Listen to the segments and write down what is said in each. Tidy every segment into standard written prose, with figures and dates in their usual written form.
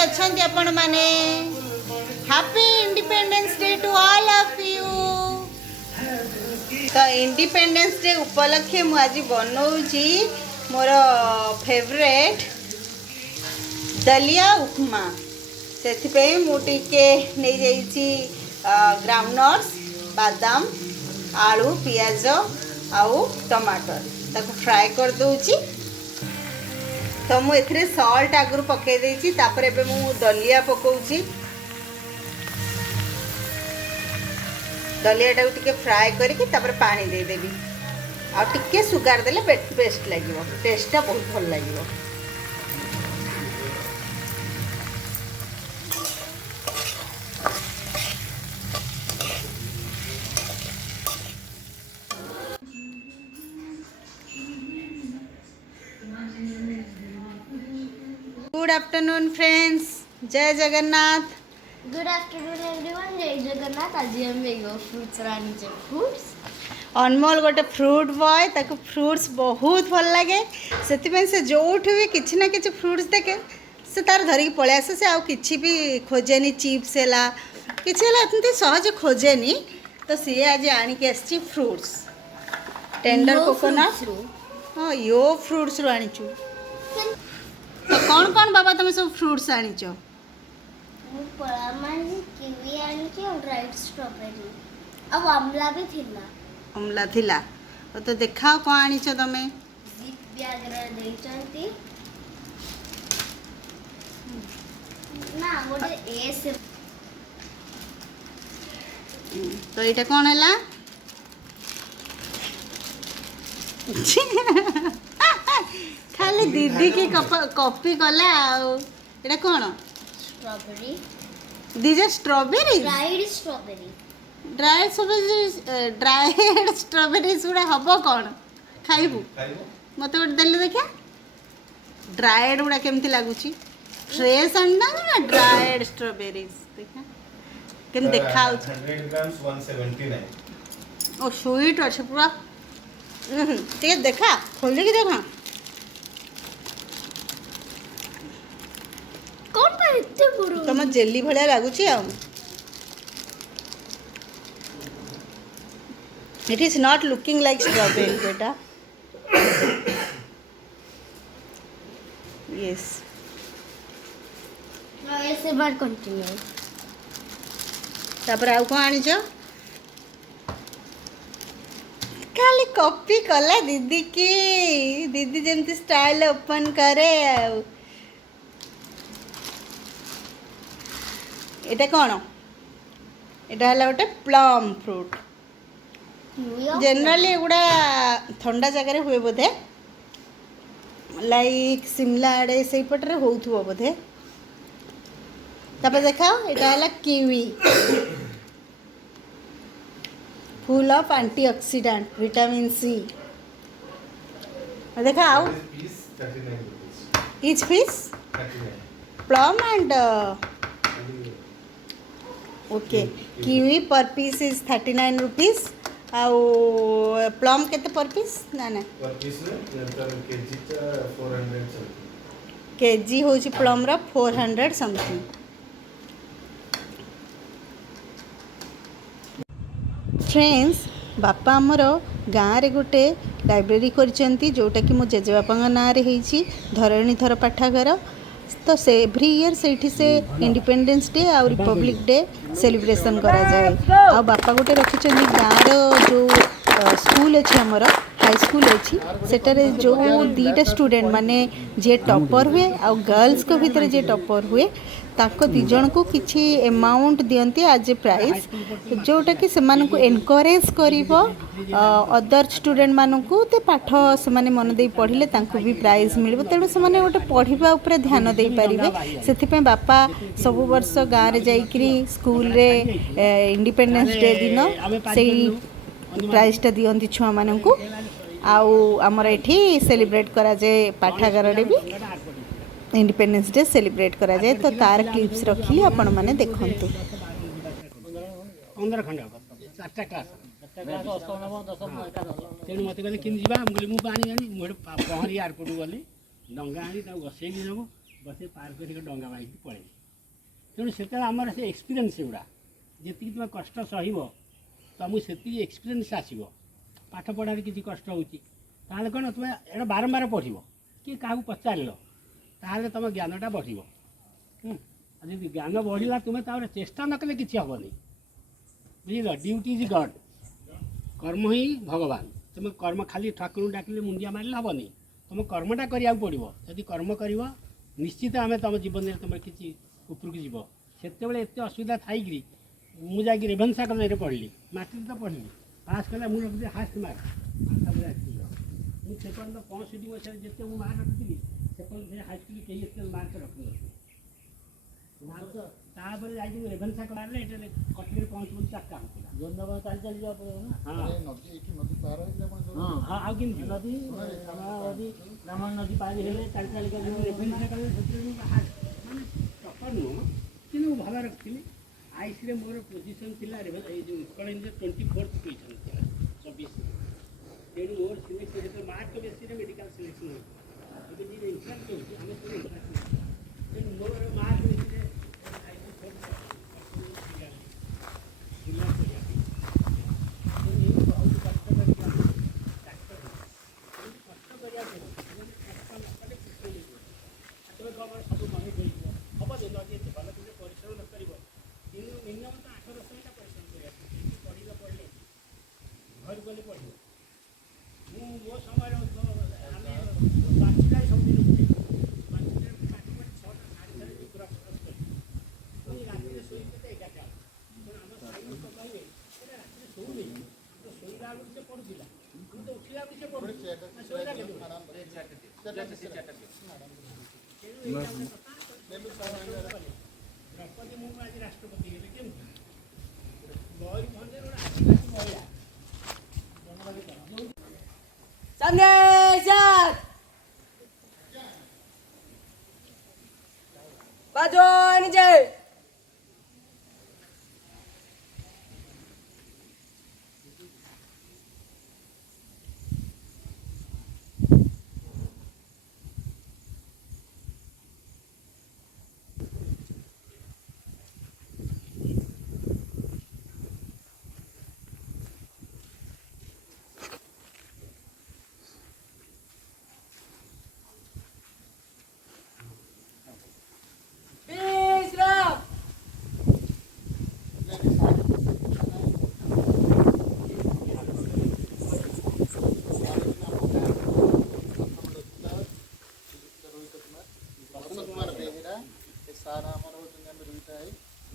अछंती आपण माने happy independence day to all of you. तो इंडिपेंडेंस डे उपलक्षे मु आज बनाऊँगी मोर फेवरेट दलिया उपमा। से मुझे नहीं जाइए ग्राउंडनट्स बादाम आलू पियाज आउ टमाटर ताको फ्राए कर दूची। तो मुझे सॉल्ट आगु पकई देती मु दलिया पकाउची। दलिया टाको टिके फ्राए करके पानी दे देबी आ टिके सुगार देले बेस्ट लागिवो। टेस्टटा बहुत भल लागिवो। गुड आफ्टरनून फ्रेंड्स, जय जगन्नाथ। गुड आफ्टरनून एवरीवन, जय जगन्नाथ। आज हम एगो फ्रूट्स रानी जे फ्रूट्स अनमोल गोटे फ्रूट बॉय, ताको फ्रूट्स बहुत भल लगे से जोठु भी किछि ना किछि फ्रूट्स देखे से तार धरिक पळे आसे। से आउ किछि भी खोजेनी चिप्स हैला किछि हैला एतंती सहज खोजेनी। तो सी आज आनिक आछि फ्रूट्स टेंडर कोकोनट। हाँ यो फ्रूट्स रो आनिचु। तो कौन कौन बाबा तुम सब फ्रूट्स आनिच? किवी आनिची और ड्राइड स्ट्रॉबेरी अब आमला भी थिला। अमला थिला तो देखाओ कौन आनिच तमे? जिप बैग रे देचंती ना गोटे एस। तो एटा कौन हैला? खाली दीदी की कॉपी कला। एटा कौन? Strawberry. These strawberry dried strawberry. Dried strawberry dried strawberries गुड़ा हम कौन खाइबू? मत गोटे देले देखिया ड्राइड गुड़ा केमती लगुच? फ्रेश अंडा ना ड्राइड स्ट्रॉबेरीज देखा केम देखा 100 ग्राम्स 179। ओ स्वीट अच्छे पूरा। ठीक है देखा खोल के देखा कौन पर इतने बुरो तुम जेली भलिया लगुच। It is not looking like strawberry बेटा। यस ऐसे बार कंटिन्यू। तापर आउ कौन आनिच? खाली कॉपी कला दीदी की। दीदी जमती स्टाइल ओपन करे। एटा कौन? एटा हला गोटे प्लम फ्रूट। जनरली एगुड़ा ठंडा जगह हुए बोधे लाइक शिमला आड़े से पटे होथुव बोधे। तापर देखाओ एटा हला kiwi full of antioxidant vitamin C. देखाओ each piece 39 plum and okay kiwi per piece is 39 rupees। आउ प्लम केते पर पीस? ना ना पर पीस केजी 400 समथिंग। केजी होची प्लम रा 400 समथिंग। फ्रेंड्स बापा आमर गाँव रे गोटे लाइब्रेरी करिसेंती जोटा कि मो जेजेबापा ना रे हेची धरणीधर पाठागार। तो से एवरी ईयर से इंडिपेंडेंस डे और रिपब्लिक डे सेलिब्रेशन करा जाए। आ बापा गोटे रखिछन गाँव जो स्कूल अच्छे आमर हाई स्कूल अच्छी सेटारे जो दीटा स्टूडेंट माने जे टॉपर हुए आ गर्ल्स को भीतर जे टॉपर हुए ताको दिजन को किछि अमाउंट दियंती आज ए प्राइज जोटा कि से मानकु एनकरेज करिवो अदर स्टूडेंट मानकु ते पाठ से माने मन दे पढ़िले तांको भी प्राइज मिलबो। तेणु से माने गोटे पढ़िबा ऊपर ध्यान दे पारिबे। सेथि पे बापा सब वर्ष गाँव रे जाइकरी स्कूल रे इंडिपेंडेंस डे दिन सेई प्राइजटा दियंती छुआ मानकु। आउ आमर एठी सेलिब्रेट करा जाए पाठागार रे भी इंडिपेंडेंस डे सेलिब्रेट करा जाए। तो तार क्लिप्स रखिली आपण माने देखंतु। 15 खंड चारटा क्लास तेणु मत कहले कि जा मुझे पानी आनी मुझे पहरी एयरपोर्ट गली डंगा आनी बसैक नब बस पार कर डंगा बाइक पड़े तेणु से आमर से एक्सपीरियंस गुड़ा जी तुम कष्ट सह तुमको से एक्सपीरियंस आसो पाठ पढ़ार किसी कष्ट होता कौन तुम एटा बारंबार पढ़ कि क्या पचार ताल तुम ज्ञानटा बढ़ जी ज्ञान बढ़ला तुम्हें चेष्टा न कले कि हेनी बुझल ड्यूटी इज गॉड कर्म ही भगवान तुम कर्म खाली ठाकुर डाकिले मुंडिया मारे हेनी तुम कर्मटा करा पड़ो जदि कर्म कर निश्चित आम तुम जीवन में तुम किसी उपरक जीव से एत असुविधा थी मुझे रेभेन्सा कॉलेज पढ़ी मैट्रिक तो पढ़ी पास कला मुझे रखी हास्ट मार्क मुझे 65 मसीह जिते मार्क रखी से हाईस्कल कहीं एत मार्क रखी तापर जाइए रेभेन्सा कॉलेज ये कटक पहुँचू 4टा होता चल चल जावा पड़ो ना हाँ हाँ आउ कि नदी ब्राह्मण नदी पार हेले चल चल रेभेन्सा कॉलेज माने टपर नुह कि भल रखी आईसी मोर पोजिशन थी उत्कल 24th पोजिशन थी 24 तेणु मोर selection mark base medical selection होती इंट्रांस होती तेणु मोर मार्क बेस सब मन हम जब भल परिश्रम न कर मिनिमम तो 8-10 घंटा परिश्रम कर पढ़ी पढ़ले घर गले पढ़ मो समय आम 5टा सब दिन उठे 5टा पाठ पढ़ी 6टा 6:30 ब्रश कर राति शोई 11टा आम साइंस तो कहे राति शोने तो शोला बेलू से पढ़ुला तो उठला भी से पढ़ुला द्रौपदी मुर्मू आज राष्ट्रपति हेले केमती मयूरभंजर गोटे आदिवासी महिला संदेश बाजून जय सारा आमर होते रोहित है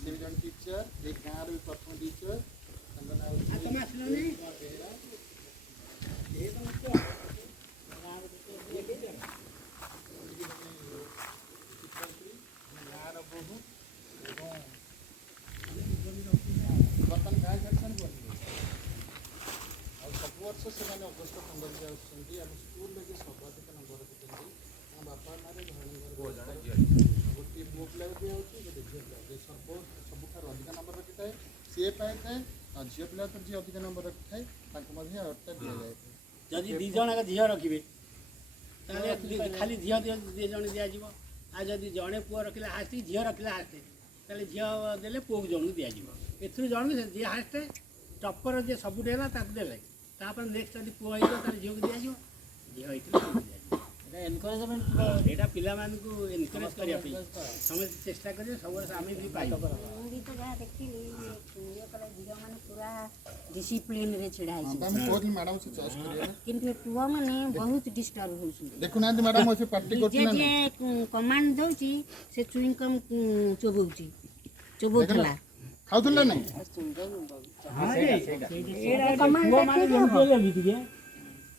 डिविजन टीचर एक गाँव भी प्रथम टीचर गाँव बोहू बर्तमान गाँ झाड़सान बन सब वर्ष से अगस्ट 15 के आम स्कूल लगे सर्वाधिक नंबर रखिंट बापा मारे गोटे पुओ पिला दिया गोटे झील पिला सबुठ अधिक नंबर रखी थाए सी पाई थाए झील पिला तो जी अधिक नंबर रखी थाए अवार्डटा दि जाए जदि 2 जन झील रखिए खाली झील 2 जन दिज्व आ जदि जड़े पुओ रखिले हास्ट झील रखिले हास्ट ताले झील देले पुओ जन दिज्व एथुर जन जी हास्ट टपर जे सबुठ है देले तापर नेक्स्ट जब पुओ हो झील को दिज्व झील होता एनकरेजमेंट एटा पिला मानकु एनकरेज करने समस्त चेष्टा करें सब आम भी पाई भी तो जहाँ देखी ये कला झील मैंने पूरा डिसिप्लिन रे छिड़ा है मैडम से चॉइस करिए किंतु पुआ माने बहुत डिस्टर्ब होउछ देखु ना मैडम ओसे पार्टी करती ना जे कमांड दउची से चुइंग कम चोबौथला खाउथला नै हां रे कमांड माने बोले भी दिए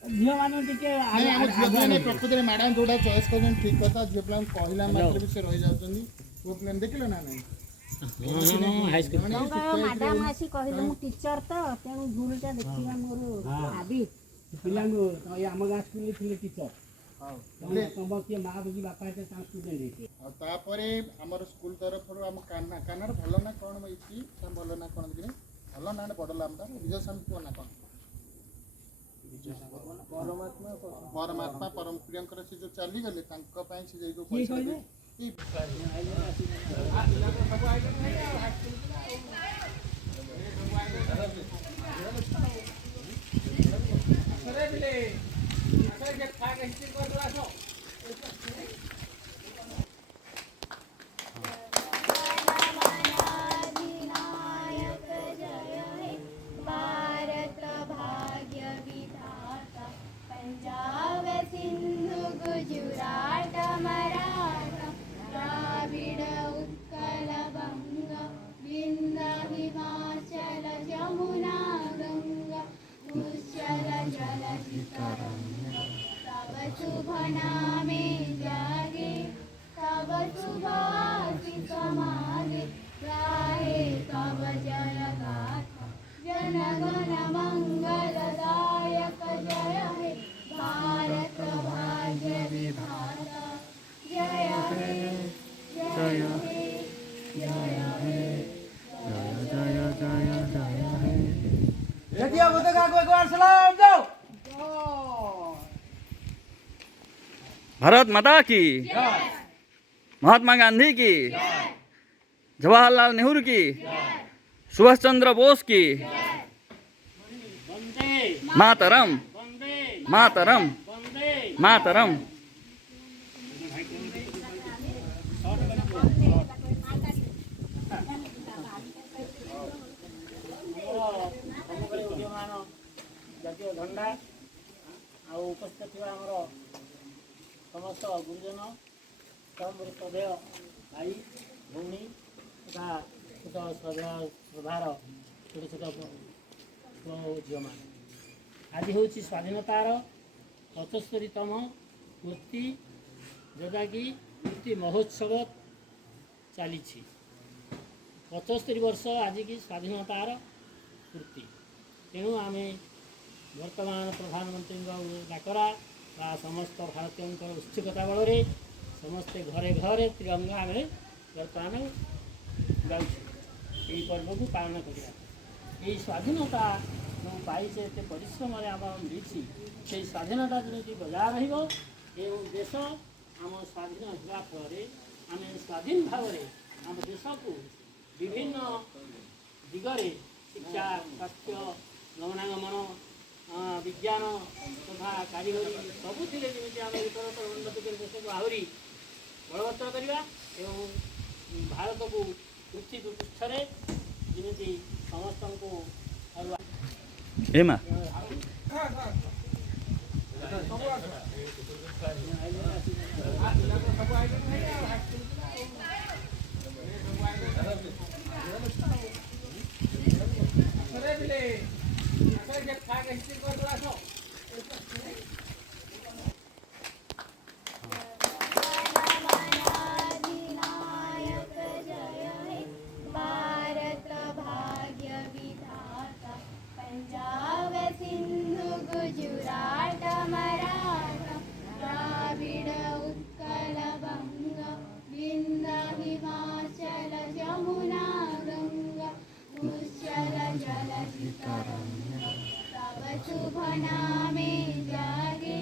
झील माने टिके आगे प्रकृति मैडम जोड़ा चॉइस कर ठीक कथा झील प्लान कहला मात्र भी से रह जाउछनी वो प्लान देखिलो ना नै हाई स्कूल मैडम आसी कहले मु टीचर तो तेनु भूलटा देखिया मोर भाभी पिलांगो आम गाँ स्कूल थे टीचर तुम किए माँ बुझी बापा स्टूडेंट होते तापरे आमर स्कूल तरफ आम कानार भल ना कौन होती भल ना कौन कि भल ना बड़ नाम विजय स्वामी पुओ ना कौन परमात्मा परम प्रियंकर से जो चली गले से अधिनायक जय हे भारत भाग्य विधाता पंजाब सिंधु गुजरात मराठा द्राविड उत्कल बंग विंध्य हिमाचल यमुना गंगा उच्चल जलधि तरंगा तब शुभ नामे जागे तब शुभ आशीष समाजे गाहे तब जय गाथा जन गण मंगलदायक जय हे भारत भाग्य विधाता जय हे जय हे जय हे देखिए वो तक एक बार सलाम दो। भारत माता की, महात्मा गांधी की, जवाहरलाल नेहरू की, सुभाष चंद्र बोस की, वंदे मातरम वंदे मातरम वंदे मातरम। ସମ୍ମୁଖରେ ଉଦୀୟମାନ ଜାତୀୟ ଝଣ୍ଡା ଆଉ ଉପସ୍ଥିତ ଥିବା ଆମର ସମସ୍ତ ଗୁରୁଜନ ତମର ଶ୍ରଦ୍ଧେୟ ଭାଇ ଭଉଣୀ ତଥା ଛୋଟ ଶ୍ରଦ୍ଧାର ଛୋଟ ଛୋଟ ପୁଅ ଓ ଝିଅମାନେ, ଆଜି ହେଉଛି ସ୍ୱାଧୀନତାର 75ତମ ପୂର୍ତ୍ତି, ଯେଉଁଟାକି ପୂର୍ତ୍ତି ମହୋତ୍ସବ ଚାଲିଛି। 75 ବର୍ଷ ଆଜିକି ସ୍ୱାଧୀନତାର ପୂର୍ତ୍ତି। ତେଣୁ ଆମେ ବର୍ତ୍ତମାନ ପ୍ରଧାନମନ୍ତ୍ରୀଙ୍କ ଡାକରା ବା ସମସ୍ତ ଭାରତୀୟଙ୍କର ଉତ୍ସୁକତା ବଳରେ ସମସ୍ତେ ଘରେ ଘରେ ତ୍ରିରଙ୍ଗା ଆମେ ବର୍ତ୍ତମାନ ଯାଉଛୁ ଏହି ପର୍ବକୁ ପାଳନ କରିବା। ଏହି ସ୍ୱାଧୀନତା ଯେଉଁ ପାଇଛେ ଏତେ ପରିଶ୍ରମରେ ଆମର ମିଳିଛି, ସେହି ସ୍ୱାଧୀନତା ଯେମିତି ବଜାୟ ରହିବ ଏବଂ ଦେଶ ଆମ ସ୍ୱାଧୀନ ହେବା ଫଳରେ ଆମେ ସ୍ୱାଧୀନ ଭାବରେ ଆମ ଦେଶକୁ ବିଭିନ୍ନ ଦିଗରେ ଶିକ୍ଷା, ସ୍ୱାସ୍ଥ୍ୟ, ଗମନାଗମନ, ବିଜ୍ଞାନ ତଥା କାରିଗରୀ ସବୁଥିରେ ଯେମିତି ଆମେ ଉତ୍ତରୋତ୍ତର ଉନ୍ନତି କରି ଦେଶକୁ ଆହୁରି ବଳବତ୍ତର କରିବା ଏବଂ ଭାରତକୁ ପୃଥିବୀ ପୃଷ୍ଠରେ ଯେମିତି ସମସ୍ତଙ୍କୁ ଏମା अधिनायक जय हे भारत भाग्य विधाता पंजाब सिंधु गुजरात मराठा द्राविड उत्कल बंग विंध्य हिमाचल यमुना गंगा उच्चल जलधि तरंगा तब शुभ नामे जागे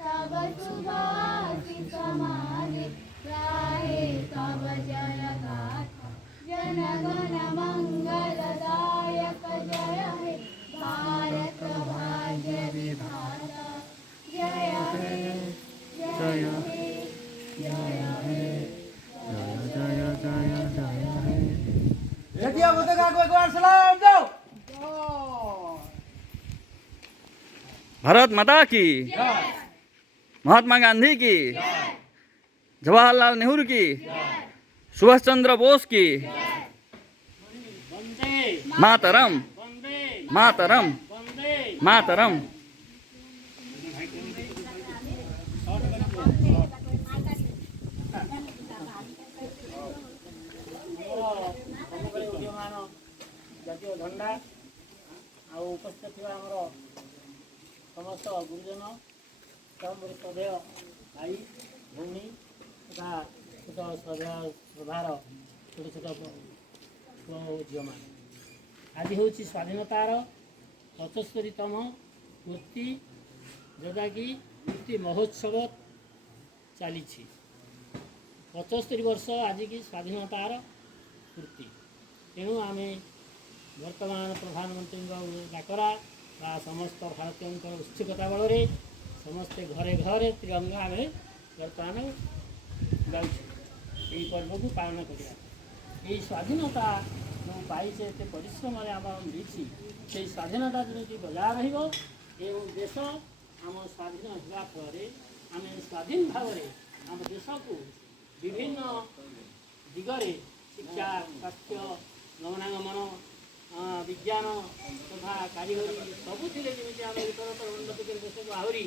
तब शुभ आशीष समाजे गाहे तब जय गाथा जन गण मंगलदायक जय हे भारत भाग्य विधाता जय हे जय हे जय हे देखिए वो तक एक बार सलाम दो। भारत माता की, महात्मा गांधी की, जवाहरलाल नेहरू की, सुभाष चंद्र बोस की, वंदे मातरम वंदे मातरम वंदे मातरम। ସମ୍ମୁଖରେ ଉଦୀୟମାନ ଜାତୀୟ ଝଣ୍ଡା ଆଉ ଉପସ୍ଥିତ ଥିବା ଆମର ସମସ୍ତ ଗୁରୁଜନ ତମର ଶ୍ରଦ୍ଧେୟ ଭାଇ ଭଉଣୀ ତଥା ଛୋଟ ଶ୍ରଦ୍ଧାର ଛୋଟ ଛୋଟ ପୁଅ ଓ ଝିଅମାନେ, ଆଜି ହେଉଛି ସ୍ୱାଧୀନତାର 75ତମ ପୂର୍ତ୍ତି, ଯେଉଁଟାକି ପୂର୍ତ୍ତି ମହୋତ୍ସବ ଚାଲିଛି। 75 वर्ष आज की स्वाधीनतार पूर्ति तेणु आम वर्तमान प्रधानमंत्री डाकरा बा समस्त भारतीय उत्सुकता बल समस्ते घरे घरे तिरंगा आम बर्तमान यही पर्व को पालन करा यही स्वाधीनता जो पाइसे एत परिश्रम आम मिली से स्वाधीनता जमी बजाय रहा देश आम स्वाधीन होगापर आम स्वाधीन भाव आम देश को विभिन्न दिगरे शिक्षा स्वास्थ्य गमनागमन विज्ञान तथा कारीगरी सबुथिरे जमी आम उत्तरोत्तर उन्नति कर देश को आहरी